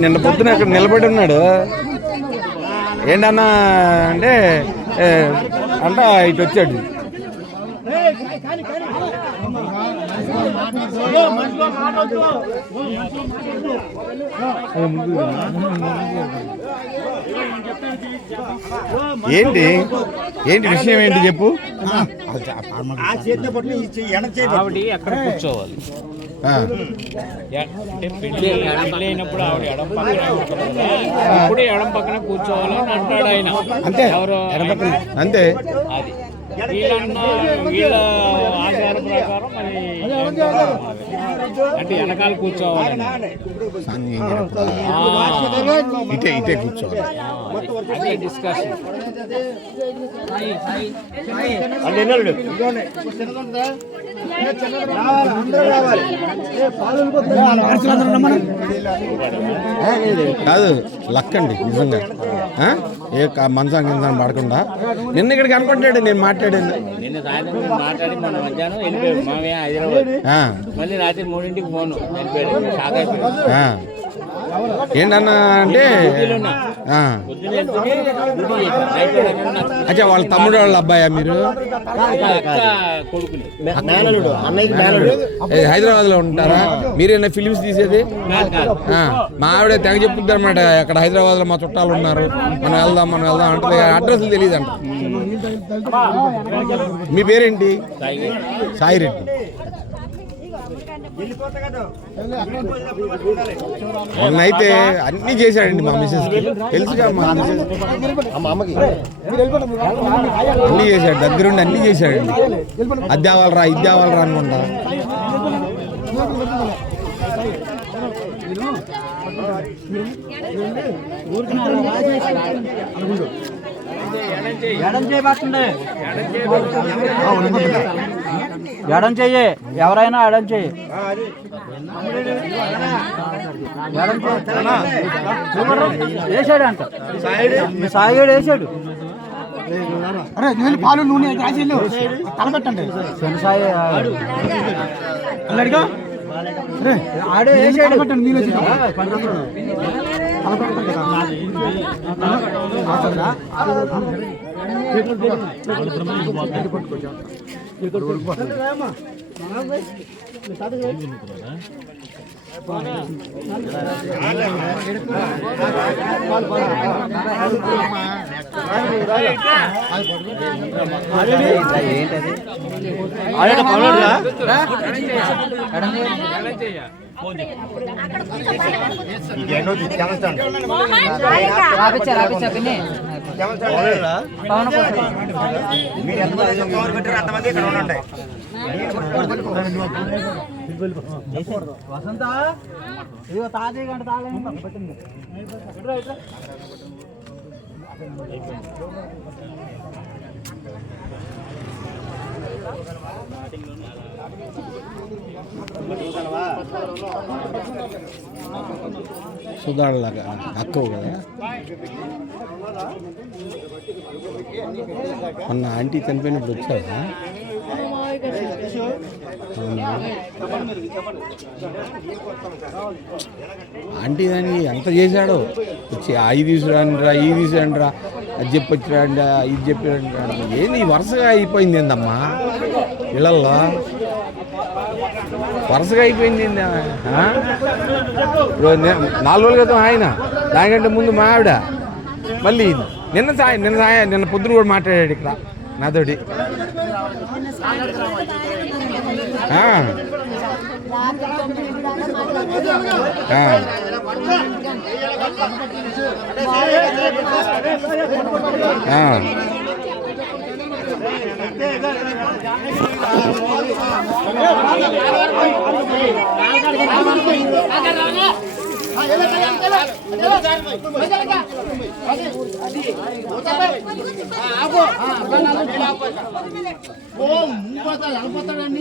నిన్న పొద్దున అక్కడ నిలబడి ఉన్నాడు. ఏంటన్నా అంటే అంట ఇటు వచ్చాడు. ఏంటి ఏంటి విషయం ఏంటి చెప్పు. అక్కడ కూర్చోవాలి. అయినప్పుడు ఆవిడ ఎడం పక్కన ఇప్పుడు ఎడం పక్కన కూర్చోవాలని అంటాడు ఆయన. అంతే ఎవరు అంతే. అది వీళ్ళ ఆచార ప్రకారం మరి అంటే వెనకాల కూర్చోవాలి. ఇటే ఇటే కూర్చోవాలి. అదే డిస్కషన్. కాదు లక్కండి నిజంగా. ఏ మంచం కింద పడకుండా నిన్న ఇక్కడ కనపడ్డాడు. నేను మాట్లాడాను. నిన్న సాయంత్రం మాట్లాడి మన మధ్యాహ్నం వెళ్ళిపోయాడు మామయ్య హైదరాబాద్. మళ్ళీ రాత్రి 3ంటికి ఫోన్ వెళ్ళిపోయాడు. ఏంటన్నా అంటే అచ్చా వాళ్ళ తమ్ముడు వాళ్ళ అబ్బాయా మీరు? హైదరాబాద్ లో ఉంటారా? మీరేనా ఫిలిమ్స్ తీసేది? మా ఆవిడ తెగ చెప్పుద్ది అనమాట. అక్కడ హైదరాబాద్ లో మా చుట్టాలు ఉన్నారు, మనం వెళ్దాం అంటే అడ్రస్లు తెలియదు అంట. మీ పేరేంటి? సాయిరెడ్డి. మొన్నైతే అన్ని చేశాడండి మా మిసెస్కి. తెలుసుగా మా మిసెస్ అమ్మకి అన్ని చేశాడు. దగ్గరుండి అన్ని చేశాడండి. అది అవ్వాలరా ఇది అవ్వాలరా అనుకుంటా. ఎడం చెయ్యి, ఎవరైనా ఎడం చెయ్యి. వేసాడు అంట సాయిగాడు వేసాడు. అరే నేను పాలు నూనె తలపెట్టండి. సాయి అన్నాడుగా ఆడే వేసాడు. పెట్టండి మీరు వసంత ఇదిగో తాజీ గంట తాగండి. సుధాళ్ళగా అక్కవు కదా. మొన్న ఆంటీ చనిపోయినప్పుడు వచ్చావా? ఆంటీ దానికి ఎంత చేశాడో. వచ్చి అవి తీసుకురాండిరా ఈ తీసుకురండిరా అది చెప్పొచ్చిరాండి ఇది చెప్పిరండి. ఏంది వరుసగా అయిపోయింది ఏందమ్మా ఇళ్ళల్లో? వరుసగా అయిపోయింది. ఇప్పుడు 4 రోజుల క్రితం ఆయన, దానికంటే ముందు మా ఆవిడ, మళ్ళీ నిన్న పొద్దున కూడా మాట్లాడాడు ఇక్కడ నాతోటి. ఓ